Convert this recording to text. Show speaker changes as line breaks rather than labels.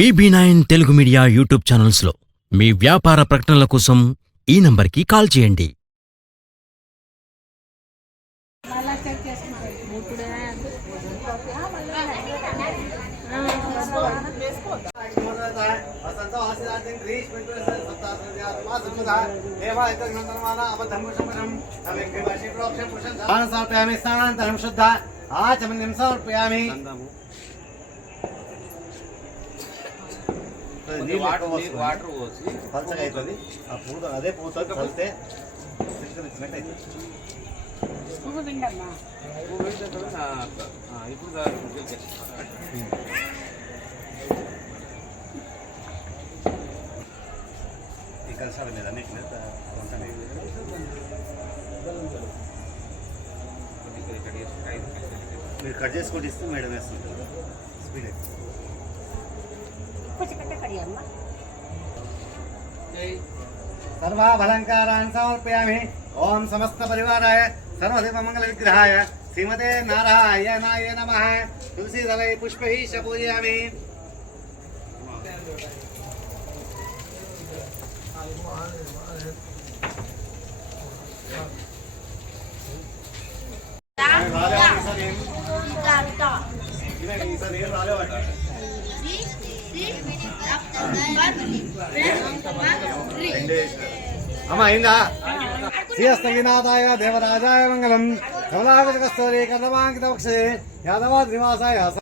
BB nine Telugu media YouTube ఛానల్స్లో మీ వ్యాపార ప్రకటనల కోసం ఈ నంబర్కి కాల్ చేయండి.
మళ్ళా చెక్ చేసుకుంటారు ముట్టుడే
స్నానానంతరం శుద్ధ ఆచమన్యం సమర్పయామి
వాటర్ వాటర్ పోసి
పలచగా అవుతుంది. ఆ పూత అదే పూత కలిస్తే చిలకరించినట్టు అవుతుంది.
ఇప్పుడు
కలశాల మీద అన్నిటి మీద మీరు కట్ చేసుకుంటే ఇస్తే మేడం వేస్తుంది స్పీడ్
పుచ్చికట్ట కడియమ్మా
చేయి.
సర్వాభలంకారాన్ సమర్పయామి ఓం సమస్త పరివారాయ సర్వదేవ మంగళ విగ్రహాయ శ్రీమతే నారాయణాయ నమ తులసీదళై పుష్పై పూజయామి అమ్మ అయిందా? శ్రీహస్తగినాథాయ దేవరాజాయ మంగళం. కమలాగతకస్తూరి కర్ణమాంకిత వక్షే యాదవాద్రివాసాయ